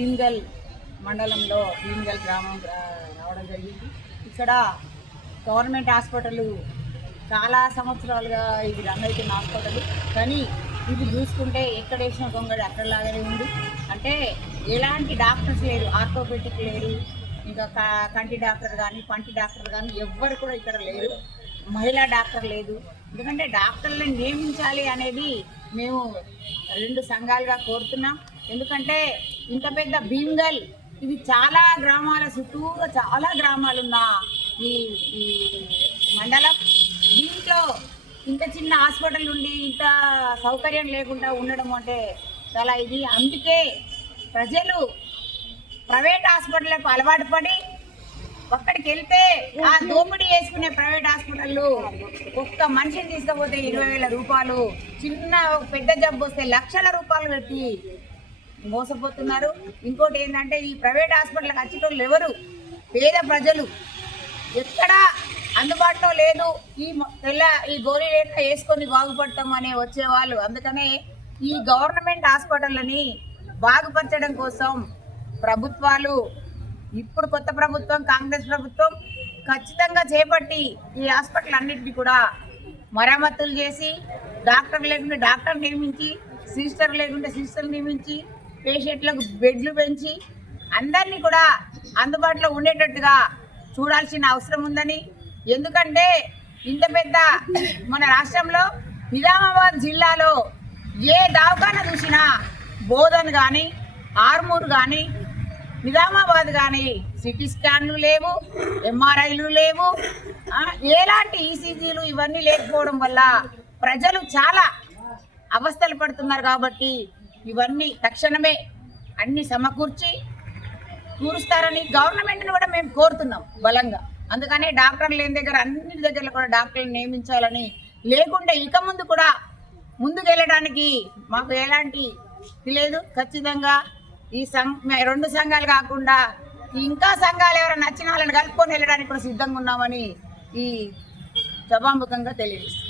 భీమ్గల్ మండలంలో భీమ్గల్ గ్రామం రావడం జరిగింది. ఇక్కడ గవర్నమెంట్ హాస్పిటల్ చాలా సంవత్సరాలుగా ఇది రన్ అవుతున్న హాస్పిటల్. కానీ ఇది చూసుకుంటే ఎక్కడ వేసిన గొంగడి అక్కడలాగానే ఉంది. అంటే ఎలాంటి డాక్టర్స్ లేరు, ఆర్థోపెడిక్ లేరు, ఇంకా కంటి డాక్టర్ కానీ పంటి డాక్టర్ కానీ ఎవ్వరు కూడా ఇక్కడ లేరు. మహిళా డాక్టర్ లేదు. ఎందుకంటే డాక్టర్లను నియమించాలి అనేది మేము 2 సంఘాలుగా కోరుతున్నాం. ఎందుకంటే ఇంత పెద్ద భీమ్గల్ ఇది చాలా గ్రామాల చుట్టూగా చాలా గ్రామాలున్న ఈ మండలం. దీంట్లో ఇంత చిన్న హాస్పిటల్ ఉండి ఇంత సౌకర్యం లేకుండా ఉండడం అంటే చాలా ఇది. అందుకే ప్రజలు ప్రైవేట్ హాస్పిటల్లకు అలవాటు పడి అక్కడికి వెళ్తే ఆ దోపిడీ వేసుకునే ప్రైవేట్ హాస్పిటళ్ళు ఒక్క మనిషిని తీసుకపోతే 20,000 రూపాయలు, చిన్న పెద్ద జబ్బు వస్తే లక్షల రూపాయలు పెట్టి మోసపోతున్నారు. ఇంకోటి ఏంటంటే ఈ ప్రైవేట్ హాస్పిటల్కి వచ్చేటోళ్ళు ఎవరు? పేద ప్రజలు. ఎక్కడ అందుబాటులో లేదు ఈ గోళీ రేట్ల వేసుకొని బాగుపడతాం అనే వచ్చేవాళ్ళు. అందుకనే ఈ గవర్నమెంట్ హాస్పిటళ్ళని బాగుపరచడం కోసం ప్రభుత్వాలు, ఇప్పుడు కొత్త ప్రభుత్వం కాంగ్రెస్ ప్రభుత్వం ఖచ్చితంగా చేపట్టి ఈ హాస్పిటల్ అన్నింటినీ కూడా మరమ్మతులు చేసి, డాక్టర్ లేకుంటే డాక్టర్ నియమించి, సిస్టర్ లేకుంటే సిస్టర్ నియమించి, పేషెంట్లకు బెడ్లు పెంచి అందరినీ కూడా అందుబాటులో ఉండేటట్టుగా చూడాల్సిన అవసరం ఉందని. ఎందుకంటే ఇంత పెద్ద మన రాష్ట్రంలో నిజామాబాద్ జిల్లాలో ఏ దవాఖానా చూసినా బోధన్ కానీ, ఆర్మూర్ కానీ, నిజామాబాద్ కానీ సిటీ స్కాన్లు లేవు, ఎంఆర్ఐలు లేవు, ఎలాంటి ఈసీజీలు ఇవన్నీ లేకపోవడం వల్ల ప్రజలు చాలా అవస్థలు పడుతున్నారు. కాబట్టి ఇవన్నీ తక్షణమే అన్ని కూరుస్తారని గవర్నమెంట్ని కూడా మేము కోరుతున్నాం బలంగా. అందుకనే డాక్టర్లు లేని దగ్గర అన్ని దగ్గరలో కూడా డాక్టర్లు నియమించాలని, లేకుంటే ఇక ముందు కూడా ముందుకెళ్ళడానికి మాకు ఎలాంటి లేదు. ఖచ్చితంగా ఈ 2 సంఘాలు కాకుండా ఇంకా సంఘాలు ఎవరైనా నచ్చిన వాళ్ళని కలుపుకొని వెళ్ళడానికి కూడా సిద్ధంగా ఉన్నామని ఈ సభాముఖంగా తెలియజేస్తాం.